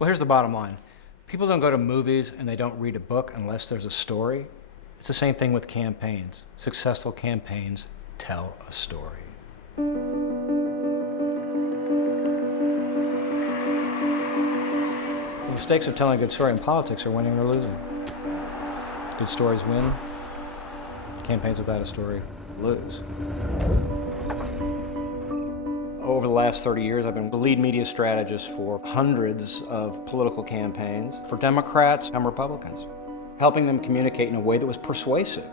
Well, here's the bottom line. People don't go to movies and they don't read a book unless there's a story. It's the same thing with campaigns. Successful campaigns tell a story. The stakes of telling a good story in politics are winning or losing. Good stories win. Campaigns without a story lose. Over the last 30 years, I've been the lead media strategist for hundreds of political campaigns for Democrats and Republicans, helping them communicate in a way that was persuasive.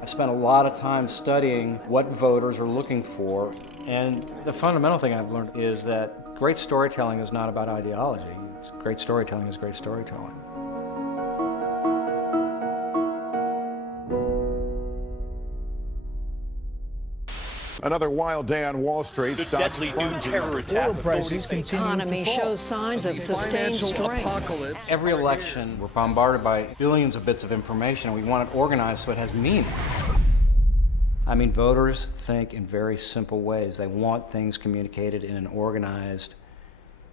I spent a lot of time studying what voters are looking for, and the fundamental thing I've learned is that great storytelling is not about ideology. Great storytelling is great storytelling. Another wild day on Wall Street. The deadly new terror attack. The economy shows signs of sustained strength. Every election, we're bombarded by billions of bits of information, and we want it organized so it has meaning. I mean, voters think in very simple ways. They want things communicated in an organized,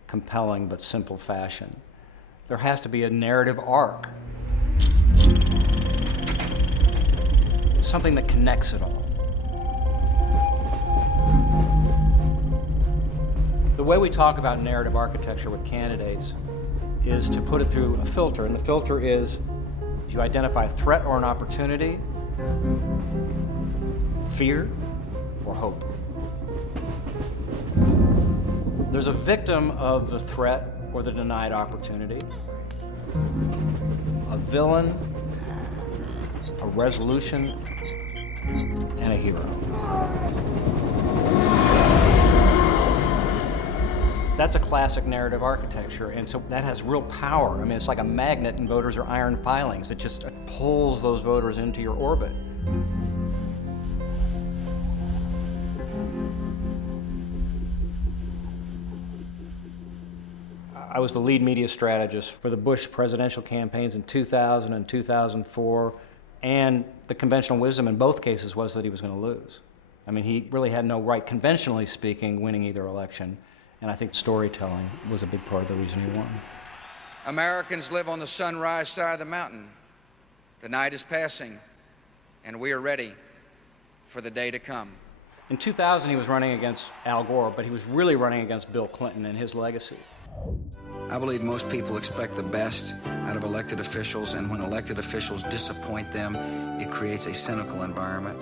compelling, but simple fashion. There has to be a narrative arc. Something that connects it all. The way we talk about narrative architecture with candidates is to put it through a filter, and the filter is you identify a threat or an opportunity, fear or hope. There's a victim of the threat or the denied opportunity, a villain, a resolution, and a hero. That's a classic narrative architecture, and so that has real power. I mean, it's like a magnet, and voters are iron filings. It just pulls those voters into your orbit. I was the lead media strategist for the Bush presidential campaigns in 2000 and 2004, and the conventional wisdom in both cases was that he was going to lose. I mean, he really had no right, conventionally speaking, winning either election. And I think storytelling was a big part of the reason he won. Americans live on the sunrise side of the mountain. The night is passing, and we are ready for the day to come. In 2000, he was running against Al Gore, but he was really running against Bill Clinton and his legacy. I believe most people expect the best out of elected officials, and when elected officials disappoint them, it creates a cynical environment.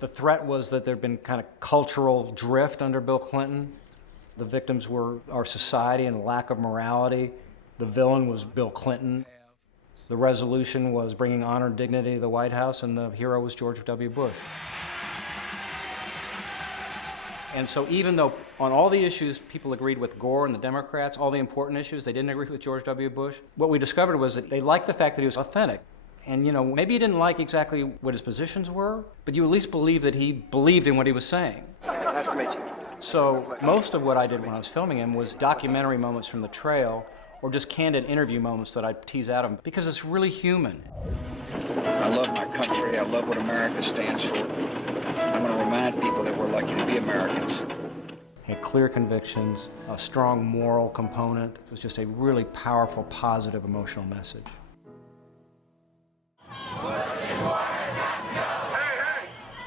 The threat was that there had been kind of cultural drift under Bill Clinton. The victims were our society and the lack of morality. The villain was Bill Clinton. The resolution was bringing honor and dignity to the White House, and the hero was George W. Bush. And so even though on all the issues people agreed with Gore and the Democrats, all the important issues, they didn't agree with George W. Bush, what we discovered was that they liked the fact that he was authentic. And, you know, maybe you didn't like exactly what his positions were, but you at least believed that he believed in what he was saying. Nice to meet you. So most of what I did when I was filming him was documentary moments from the trail or just candid interview moments that I'd tease out of him because it's really human. I love my country. I love what America stands for. I'm going to remind people that we're lucky to be Americans. He had clear convictions, a strong moral component. It was just a really powerful, positive, emotional message.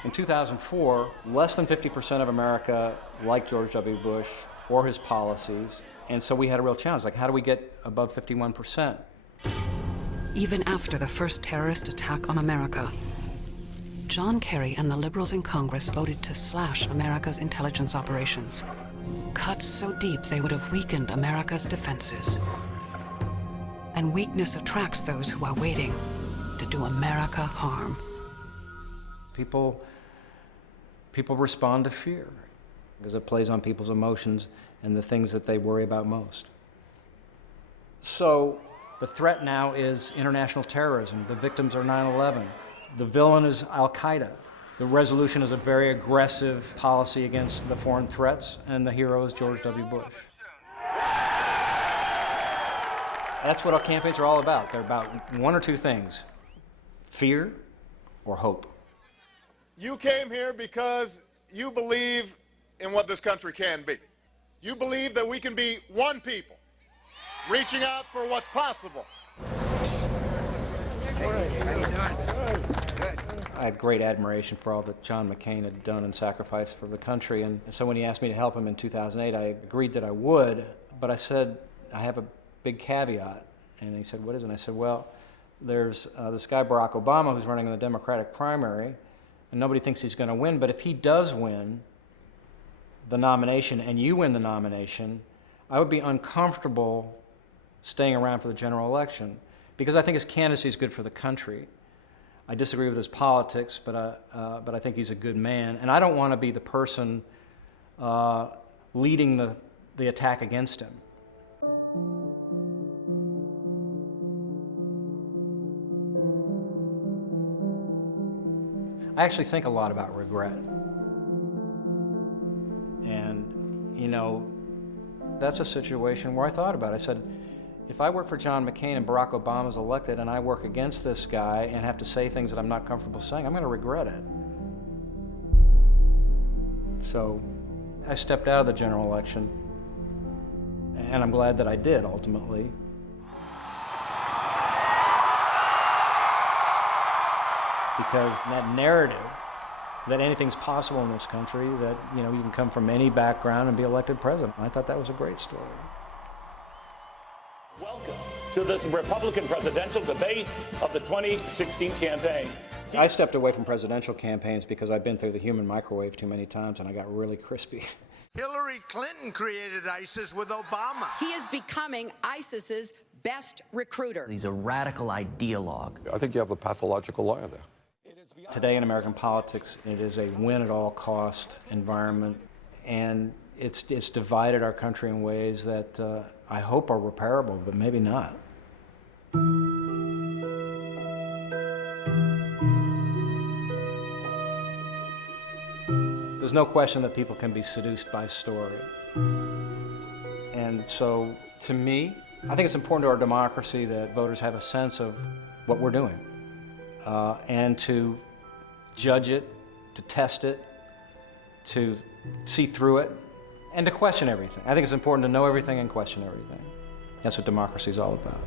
In 2004, less than 50% of America liked George W. Bush or his policies, and so we had a real challenge. Like, how do we get above 51%? Even after the first terrorist attack on America, John Kerry and the liberals in Congress voted to slash America's intelligence operations. Cuts so deep they would have weakened America's defenses. And weakness attracts those who are waiting to do America harm. People respond to fear because it plays on people's emotions and the things that they worry about most. So the threat now is international terrorism. The victims are 9/11. The villain is Al-Qaeda. The resolution is a very aggressive policy against the foreign threats, and the hero is George W. Bush. That's what our campaigns are all about. They're about one or two things: fear or hope. You came here because you believe in what this country can be. You believe that we can be one people reaching out for what's possible. I had great admiration for all that John McCain had done and sacrificed for the country, and so when he asked me to help him in 2008, I agreed that I would, but I said, I have a big caveat. And he said, what is it? And I said, well, there's this guy Barack Obama who's running in the Democratic primary, and nobody thinks he's going to win, but if he does win the nomination and you win the nomination, I would be uncomfortable staying around for the general election because I think his candidacy is good for the country. I disagree with his politics, but I think he's a good man, and I don't want to be the person leading the attack against him. I actually think a lot about regret. And, you know, that's a situation where I thought about it. I said, if I work for John McCain and Barack Obama's elected and I work against this guy and have to say things that I'm not comfortable saying, I'm going to regret it. So I stepped out of the general election, and I'm glad that I did ultimately. Because that narrative that anything's possible in this country, that you can come from any background and be elected president, I thought that was a great story. Welcome to this Republican presidential debate of the 2016 campaign. I stepped away from presidential campaigns because I've been through the human microwave too many times and I got really crispy. Hillary Clinton created ISIS with Obama. He is becoming ISIS's best recruiter. He's a radical ideologue. I think you have a pathological liar there. Today in American politics, it is a win-at-all-cost environment, and it's divided our country in ways that I hope are repairable, but maybe not. There's no question that people can be seduced by story. And so, to me, I think it's important to our democracy that voters have a sense of what we're doing, and to judge it, to test it, to see through it, and to question everything. I think it's important to know everything and question everything. That's what democracy is all about.